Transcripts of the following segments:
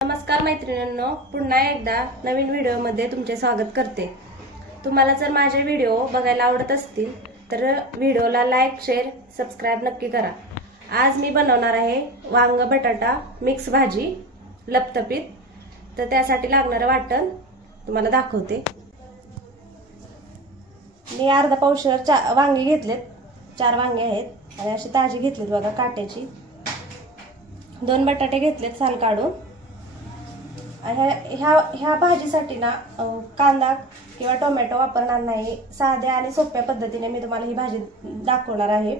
नमस्कार मैत्रिणींनो, पुन्हा एकदा नवीन व्हिडिओमध्ये तुमचे स्वागत करते। तुम्हाला जर माझे व्हिडिओ बघायला आवडत असतील तर व्हिडिओला लाईक, शेअर, सबस्क्राइब नक्की करा। आज मी बनवणार आहे वांग बटाटा मिक्स भाजी लपतपीत। तर त्यासाठी लागणारे वाटण तुम्हाला दाखवते। मी अर्धा पावशेर वांगी घेतलेत, 4 वांगे आहेत आणि अशी ताजी घेतलीत बघा काट्याची। 2 बटाटे घेतलेत साल काढून। ह्या भाजीसाठी ना कांदा किंवा टोमॅटो वापरणार नाही, साध्या आणि सोप्या पद्धतीने मी तुम्हाला ही भाजी दाखवणार आहे।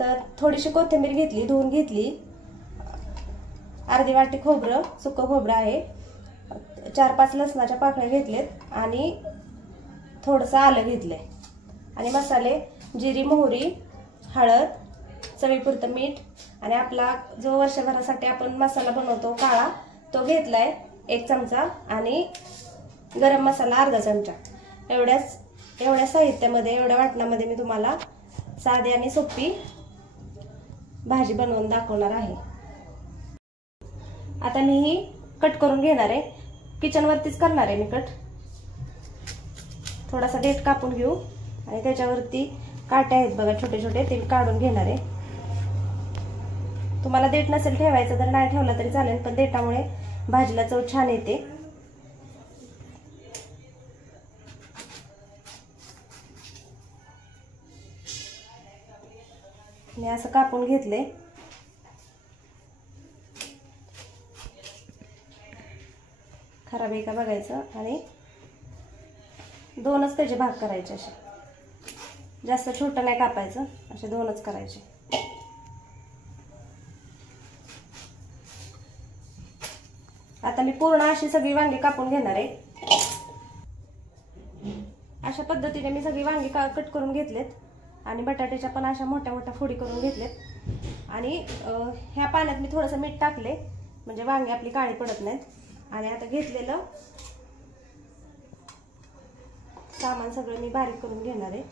तर थोडीशी कोथिंबीर घेतली, धुवून घेतली, अर्धी वाटी खोबरं, सुकं खोबरं आहे, 4-5 लसणाच्या पाकळ्या घेतलेत आणि थोडंसं आलं घेतलंय आणि मसाले जिरी, मोहरी, हळद, चवीपुरतं मीठ आणि आपला जो वर्षभरासाठी आपण मसाला बनवतो काळा तो घेतलाय 1 चमचा आणि गरम मसाला अर्धा चमचा। एवढ्या साहित्यामध्ये, एवढ्या वाटणामध्ये मी तुम्हाला साधी आणि सोपी भाजी बनवून दाखवणार आहे। आता मी ही कट करून घेणार आहे, किचन वरतीच करणार आहे मी कट। थोडासा देठ कापून घेऊ आणि त्याच्यावरती काटे आहेत बघा छोटे छोटे, ते काढून घेणार आहे। तुम्हाला देठ नसेल ठेवायचं तर नाही ठेवला तरी चालेल, पण देठामुळे भाजीला चव छान येते। मी असं कापून घेतले। खराब आहे का बघायचं आणि 2च त्याचे भाग करायचे, असे जास्त छोटं नाही कापायचं, असे 2च करायचे। आता मी पूर्ण अशी सगळी वांगी कापून घेणार आहे। अशा पद्धतीने मी सगळी वांगी कट करून घेतलेत आणि बटाट्याच्या पण अशा मोठ्या मोठ्या फोडी करून घेतलेत आणि ह्या पाण्यात मी थोडंसं मीठ टाकले म्हणजे वांगी आपली काळी पडत नाहीत। आणि आता घेतलेलं सामान सगळं मी बारीक करून घेणार आहे।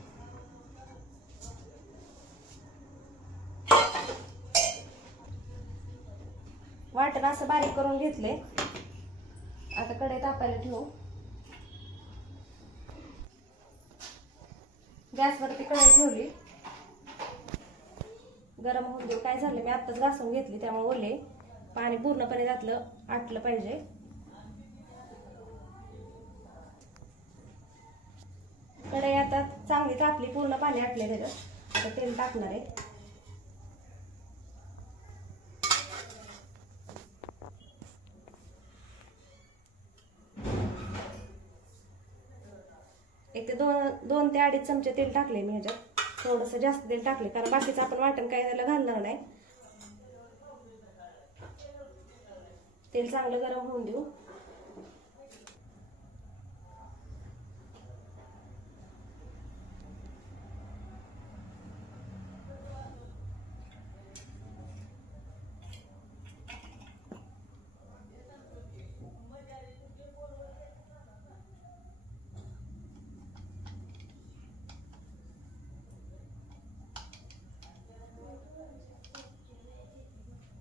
वाटण असं बारीक करून घेतले। आता कढई तापायला ठेवू, गॅसवरती कढई ठेवली, गरम होऊन देऊ। काय झालं, मी आत्ताच घासून घेतली त्यामुळे ओले पाणी पूर्णपणे त्यातलं आटलं पाहिजे। कढई आता चांगली तापली, पूर्ण पाणी आटले त्याच्यात। आता तेल टाकणार आहे। एक ते 2 ते 2.5 चमचे तेल टाकले मी ह्याच्यात। थोडंसं जास्त तेल टाकले कारण बाकीचं आपण वाटण काही त्याला घालणार नाही। तेल चांगलं गरम होऊन देऊ।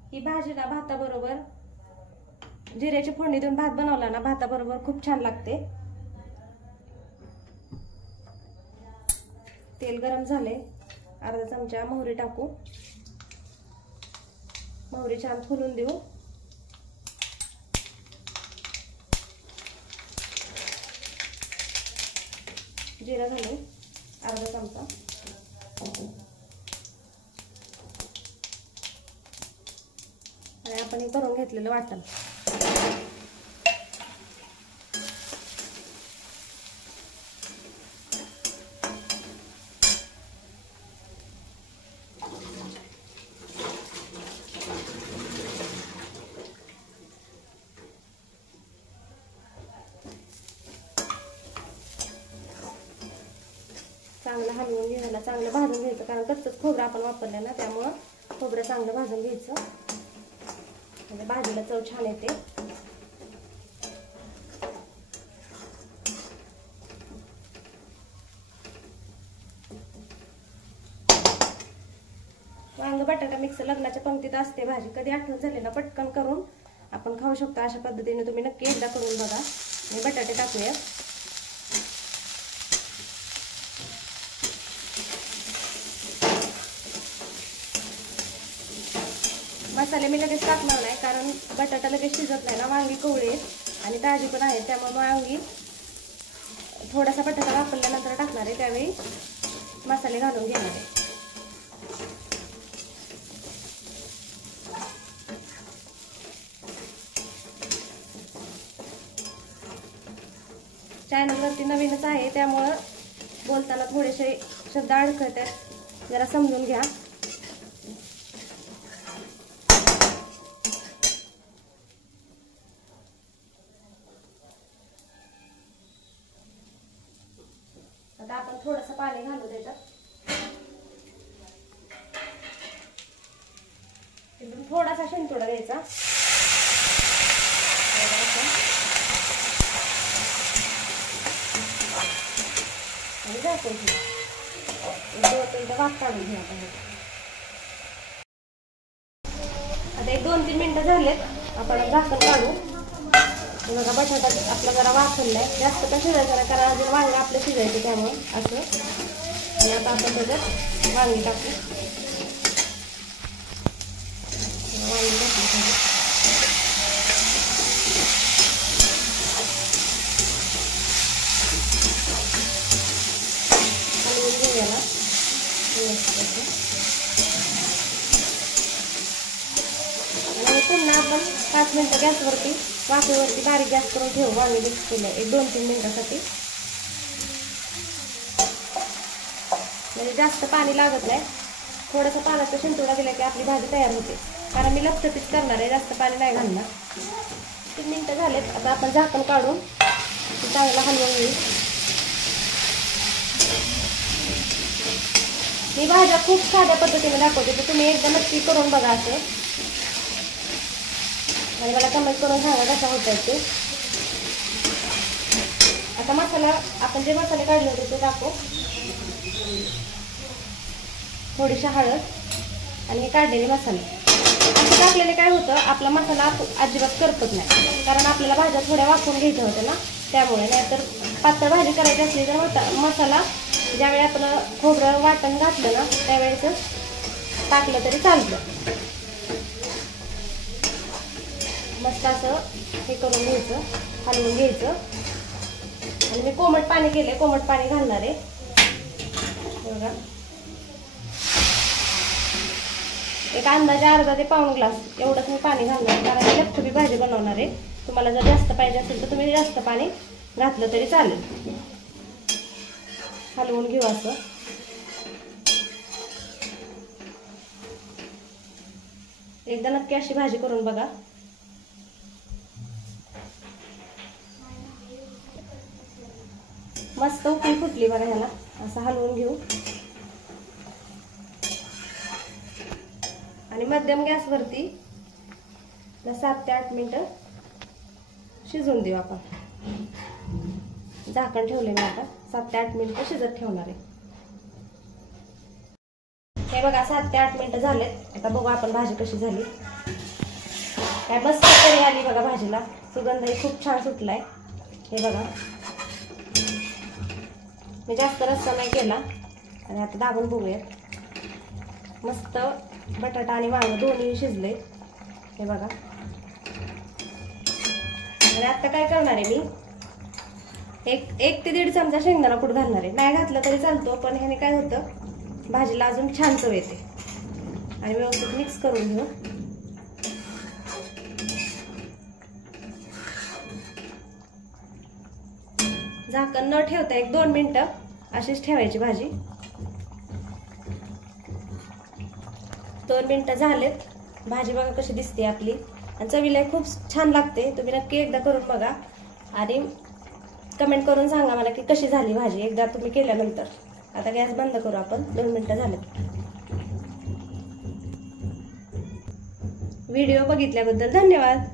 ही भाजी ना भाताबरोबर, जिऱ्याची फोडणी देऊन भात बनवला ना भाताबरोबर खूप छान लागते। तेल गरम झाले, अर्धा चमचा मोहरी टाकू, मोहरी छान फुलून देऊ। जिरा घालू अर्धा चमचा आणि आपण हे करून घेतलेलं वाटण चांगलं हलवून घ्यायला, चांगलं भाजून घ्यायचं कारण कच्चंच खोबरं आपण वापरलं ना, त्यामुळं खोबरं चांगलं भाजून घ्यायचं म्हणजे भाजीला चव छान येते। वांग बटाटा मिक्स लग्नाच्या पंक्तीत असते भाजी, कधी आठवण झाली ना पटकन करून आपण खाऊ शकतो अशा पद्धतीने तुम्ही नक्की एकदा करून बघा. आणि बटाटे टाकूया. मसाले मी लगेच टाकणार नाही, कारण बटाटा लगेच शिजत नाही ना. वांगी कवळी आहेत आणि ताजी पण आहेत, त्यामुळे वांगी थोडासा बटाटा वापरल्यानंतर टाकणार आहे. त्यावेळी मसाले घालून घेणार आहे. चॅनलवरती नवीनच आहे, त्यामुळं बोलताना थोडेसे शब्द अडखळतात, जरा समजून घ्या. आता आपण थोडंसं पाणी घालू त्याच्यात. एकदम थोडासा शिंतोडा द्यायचा. आणि जातो वाफ काढून घ्या. आता 1-2-3 मिनिटं झालेत, आपण झाकण काढू. बघा बटाटा आपला जरा वाफरलाय. जास्त का शिजायचं नाही, कारण अजून वांगे आपलं शिजायचं, त्यामुळे असं. आणि आता आपण त्याच्यात वांगी टाकू. वांगी टाकू. हलवून घेऊयाला आणि पुन्हा आपण 5 मिनिटं गॅसवरती वाफेवरती बारीक गॅस करून ठेवू. वांगे मिक्स केलं 1-2-3 मिनिटासाठी. म्हणजे जास्त पाणी लागत नाही. थोडंसं पाण्याचा शिंतोडा दिला की आपली भाजी तयार होते, कारण मी लपचपीत करणार आहे, जास्त पाणी नाही घालणार. 3 मिनिटं झालेत. आता आपण झाकण काढून चांगला हलवून घेऊ. मी भाज्या खूप साध्या पद्धतीने दाखवते, तर तुम्ही एकदा नक्की करून बघा असं, आणि मला कमेंट करून सांगा कशा होत आहेत ते. आता मसाला, आपण जे मसाले काढले होते ते टाकू. थोडीशी हळद आणि हे काढलेले मसाले असं टाकलेले काय होतं, आपला मसाला अजिबात करपत नाही, कारण आपल्याला भाज्या थोड्या वाफवून घ्यायच्या होत्या ना, त्यामुळे. नाहीतर पातळ भाजी करायची असली तर मसाला ज्यावेळी आपण खोबरं वाटण घातलं ना, त्यावेळेस टाकलं तरी चालतं. मस्त असं हे करून घ्यायचं, हलवून घ्यायचं. आणि मी कोमट पाणी केले, कोमट पाणी घालणार आहे. बघा, एक अंदाजे अर्धा ते पाऊण ग्लास एवढंच मी पाणी घालणार, कारण मी लपछपी भाजी बनवणार आहे. तुम्हाला जर जास्त पाहिजे असेल तर तुम्ही जास्त पाणी घातलं तरी चालेल. हलवून घेऊ असं. एकदा नक्की अशी भाजी करून बघा. मस्त उकळी फुटली बघा. ह्याला असं हलवून घेऊ आणि मध्यम गॅसवरती 7 ते 8 मिनिटं शिजवून देऊ आपण. झाकण ठेवले मी. आता 7 ते 8 मिनिटं शिजत ठेवणार आहे. हे बघा 7 ते 8 मिनिटं झालेत. आता बघू आपण भाजी कशी झाली. काय मस्त तरी आली बघा भाजीला. सुगंधही खूप छान सुटलाय. हे बघा, मी जास्त रस्सा नाही केला. आणि आता दाबून बघूया. मस्त बटाटा आणि वांग दोन्ही शिजले. हे बघा. आणि आता काय करणार आहे मी, 1 ते 1.5 चमचा शेंगदाणा कूट घालणार आहे. नाही घातलं तरी चालतो, पण ह्याने काय होतं, भाजीला अजून छान चव येते. आणि व्यवस्थित मिक्स करून घेऊ. झाकण न ठेवता 1-2 मिनिटं अशीच ठेवायची भाजी. 2 मिनिटं झालेत. भाजी बघा कशी दिसते आपली, आणि चवीला खूप छान लागते. तुम्ही नक्की एकदा करून बघा आणि कमेंट करून सांगा मला की कशी झाली भाजी एकदा तुम्ही केल्यानंतर. आता गॅस बंद करू आपण. 2 मिनिटं झालेत. व्हिडिओ बघितल्याबद्दल धन्यवाद.